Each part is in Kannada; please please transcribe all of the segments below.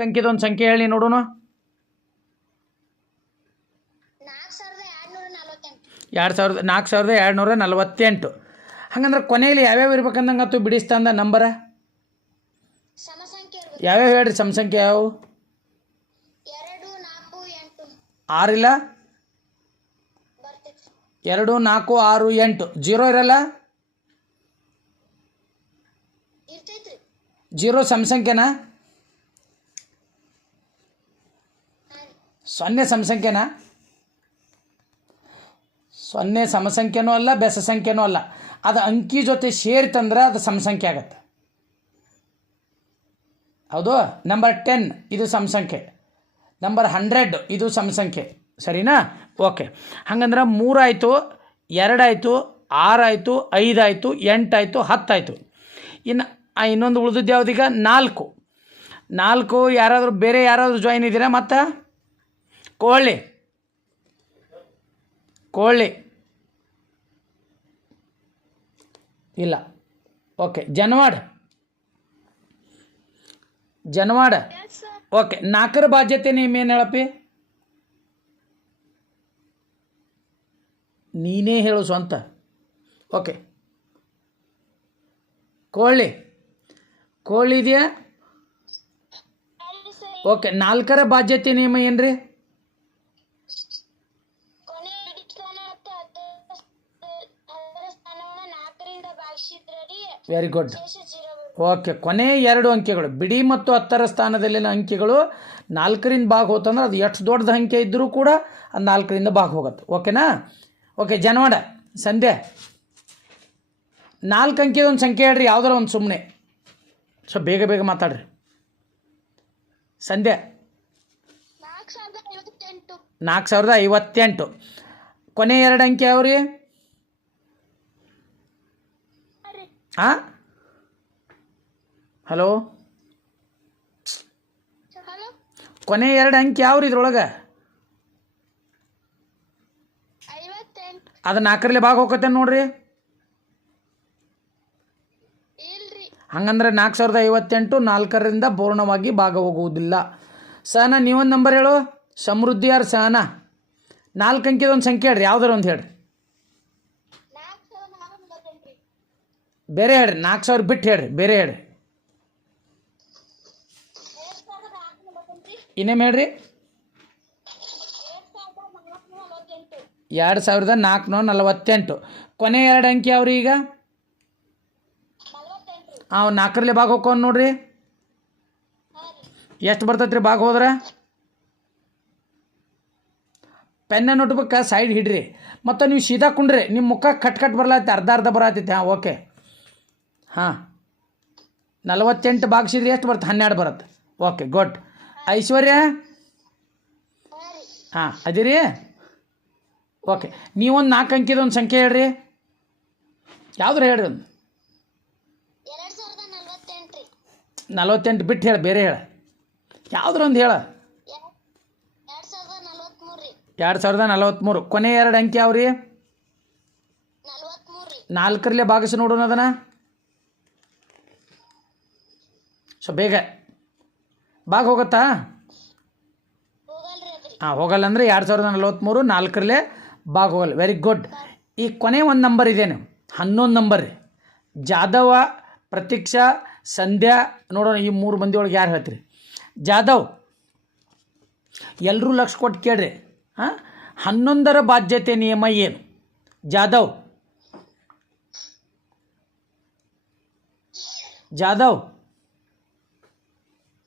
ನಾಲ್ಕು ಅಂಕಿದೊಂದು ಸಂಖ್ಯೆ ಹೇಳಿ ನೋಡೋಣ. ಎರಡು ಸಾವಿರದ ನಾಲ್ಕು ಸಾವಿರದ ಎರಡು ನೂರ ನಲವತ್ತೆಂಟು. ಹಂಗಂದ್ರೆ ಕೊನೆಯಲ್ಲಿ ಯಾವ್ಯಾವ ಇರ್ಬೇಕಂದಂಗೆ ಆತು ಬಿಡಿಸ್ತಂದ ನಂಬರ? ಯಾವ್ಯಾವ ಹೇಳ್ರಿ ಸಮಸಂಖ್ಯೆ ಎರಡು ಆರಿಲ್ಲ? ಎರಡು ನಾಲ್ಕು ಆರು ಎಂಟು. ಜೀರೋ ಇರಲ್ಲ? ಜೀರೋ ಸಮ ಸಂಖ್ಯೆನಾ ಹಾಂ ರೀ ಸೊನ್ನೆ ಸಮಸಂಖ್ಯೆನಾ? ಸೊನ್ನೆ ಸಮಸಂಖ್ಯೆನೂ ಅಲ್ಲ, ಬೆಸ ಸಂಖ್ಯೆನೂ ಅಲ್ಲ. ಅದು ಅಂಕಿ ಜೊತೆ ಸೇರಿತಂದ್ರೆ ಅದು ಸಮಸಂಖ್ಯೆ ಆಗತ್ತೆ. ಹೌದು? ನಂಬರ್ ಟೆನ್ ಇದು ಸಮಸಂಖ್ಯೆ. ನಂಬರ್ ಹಂಡ್ರೆಡ್ ಇದು ಸಮಸಂಖ್ಯೆ. ಸರಿನಾ? ಓಕೆ ಹಂಗಂದ್ರೆ ಮೂರಾಯಿತು, ಎರಡಾಯಿತು, ಆರಾಯಿತು, ಐದಾಯಿತು, ಎಂಟಾಯಿತು, ಹತ್ತಾಯಿತು. ಇನ್ನು ಇನ್ನೊಂದು ಉಳಿದಿದ್ದು ಯಾವುದೀಗ? ನಾಲ್ಕು. ನಾಲ್ಕು ಯಾರಾದರೂ, ಬೇರೆ ಯಾರಾದರೂ ಜಾಯಿನ್ ಇದ್ದೀರಾ ಮತ್ತು? ಕೋಳಿ ಕೋಳಿ ಇಲ್ಲ. ಓಕೆ, ಜನವಾಡ. ಜನವಾಡ. ಓಕೆ, ನಾಲ್ಕರ ಬಾಧ್ಯತೆ ಏನು ಹೇಳಪ್ಪಿ? ನೀನೇ ಹೇಳು ಸ್ವಂತ. ಓಕೆ. ಕೋಳಿ. ಕೋಳಿ ಇದೆಯಾ? ಓಕೆ, ನಾಲ್ಕರ ಬಾಧ್ಯತೆ ನಿಯಮ ಏನು ಕೊನೆ ವೆರಿ ಗುಡ್ ಓಕೆ ಕೊನೆ ಎರಡು ಅಂಕೆಗಳು. ಬಿಡಿ ಮತ್ತು ಹತ್ತರ ಸ್ಥಾನದಲ್ಲಿನ ಅಂಕೆಗಳು ನಾಲ್ಕರಿಂದ ಭಾಗ ಹೋತಂದ್ರೆ ಅದು ಎಷ್ಟು ದೊಡ್ಡದ ಅಂಕೆ ಇದ್ದರೂ ಕೂಡ ಅದು ನಾಲ್ಕರಿಂದ ಭಾಗ ಹೋಗುತ್ತೆ. ಓಕೆನಾ ಓಕೆ ಜನವಾಡ, ಸಂಧ್ಯಾ. ನಾಲ್ಕು ಅಂಕೆದ ಒಂದು ಸಂಖ್ಯೆ ಹೇಳ್ರಿ, ಯಾವ್ದಾರ ಒಂದು ಸುಮ್ಮನೆ ಸೊ, ಬೇಗ ಬೇಗ ಮಾತಾಡ್ರಿ. ಸಂಧ್ಯಾ. ನಾಲ್ಕು ಸಾವಿರದ ಐವತ್ತೆಂಟು. ಕೊನೆ ಎರಡು ಅಂಕೆ ಯಾವ್ರಿ? ಹಾಂ ಹಲೋ? ಕೊನೆ ಎರಡು ಅಂಕಿ ಯಾವ್ರಿ ಇದ್ರೊಳಗೆ? ಅದು ನಾಲ್ಕರಲ್ಲಿ ಭಾಗ ಹೋಗತ್ತೇನೆ ನೋಡ್ರಿ ಹಂಗಂದ್ರೆ ನಾಲ್ಕು ಸಾವಿರದ ಐವತ್ತೆಂಟು ನಾಲ್ಕರಿಂದ ಪೂರ್ಣವಾಗಿ ಭಾಗ ಹೋಗುವುದಿಲ್ಲ ಸಹನ ನೀವೊಂದು ನಂಬರ್ ಹೇಳು. ಸಮೃದ್ಧಿ ಯಾರು ಸಹನ? ನಾಲ್ಕು ಅಂಕಿದ ಒಂದು ಸಂಖ್ಯೆ ಹೇಳ್ರಿ ಯಾವ್ದಾರ ಒಂದು ಹೇಳ್ರಿ ನಾಲ್ಕು ಸಾವಿರದ ನಾಲ್ಕು ಮೂವತ್ತೆಂಟು ರೀ ಬೇರೆ ಹೇಳ್ರಿ, ನಾಲ್ಕು ಸಾವಿರ ಬಿಟ್ಟು ಹೇಳ್ರಿ, ಬೇರೆ ಹೇಳ್ರಿ. ಇನ್ನೇನು ಹೇಳ್ರಿ. ಎರಡು ಸಾವಿರದ ನಾಲ್ಕುನೂರ ನಲವತ್ತೆಂಟು. ಕೊನೆ ಎರಡು ಅಂಕಿ ಅವ್ರಿ ಈಗ? ಅವು ನಾಲ್ಕರಲ್ಲಿ ಭಾಗ ಹೋಗ್ಕೊಂಡು ನೋಡ್ರಿ. ಹಾಂ ಎಷ್ಟು ಬರ್ತೈತೆ ರೀ ಭಾಗ ಹೋದ್ರೆ ಪೆನ್ನ ನೋಟ್ಬುಕ್ಕ ಸೈಡ್ ಹಿಡ್ರಿ. ಮತ್ತು ನೀವು ಸೀದಾ ಕುಂಡ್ರಿ ನಿಮ್ಮ ಮುಖ ಕಟ್ ಕಟ್ ಬರ್ಲಾತಿ ಅರ್ಧ ಅರ್ಧ ಬರತೈತಿ, ಹಾಂ, ಓಕೆ. ಹಾಂ. ನಲವತ್ತೆಂಟು ಭಾಗಿಸಿದ್ರೆ ಎಷ್ಟು ಬರುತ್ತೆ? ಹನ್ನೆರಡು ಬರುತ್ತೆ. Okay good Aishwarya? ಹಾಂ, ಅದಿರಿ? ಓಕೆ ನೀವೊಂದು ನಾಲ್ಕು ಅಂಕಿದ ಒಂದು ಸಂಖ್ಯೆ ಹೇಳ್ರಿ. ಯಾವ್ದ್ರ ಹೇಳ್ರಿ ಒಂದು? ನಲವತ್ತೆಂಟು ಬಿಟ್ಟು ಹೇಳಿ, ಬೇರೆ ಹೇಳ. ಯಾವ್ದ್ರ ಒಂದು ಹೇಳ? ಎರಡು ಸಾವಿರದ ನಲವತ್ತ್ಮೂರು ಕೊನೆ ಎರಡು ಅಂಕಿ ಯಾವ್ರಿ? ನಾಲ್ಕರಲ್ಲೇ ಭಾಗಿಸಿ ನೋಡೋಣ ಅದನ್ನ. ಸೊ ಬೇಗ ಭಾಗ ಹೋಗುತ್ತಾ? ಹಾಂ ಹೋಗಲ್ಲ ಅಂದರೆ ಎರಡು ಸಾವಿರದ ನಲವತ್ತ್ಮೂರು ನಾಲ್ಕರಲ್ಲೇ ಭಾಗ ಹೋಗಲ್ಲ. ವೆರಿ ಗುಡ್ ಈ ಕೊನೆ ಒಂದು ನಂಬರ್ ಇದೇನು? ಹನ್ನೊಂದು ನಂಬರ್ ರೀ ಜಾಧವ ಪ್ರತೀಕ್ಷಾ ಸಂಧ್ಯಾ ನೋಡೋಣ ಈ ಮೂರು ಮಂದಿ ಒಳಗೆ ಯಾರು ಹೇಳ್ತೀರಿ? ಜಾಧವ್ ಎಲ್ಲರೂ ಲಕ್ಷ ಕೊಟ್ಟು ಕೇಳ್ರಿ. ಹಾಂ ಹನ್ನೊಂದರ ಬಾಧ್ಯತೆ ನಿಯಮ ಏನು? ಜಾಧವ್. ಜಾಧವ್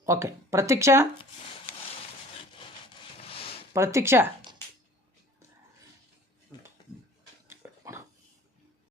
ಓಕೆ ಪ್ರತೀಕ್ಷಾ ಪ್ರತೀಕ್ಷಾ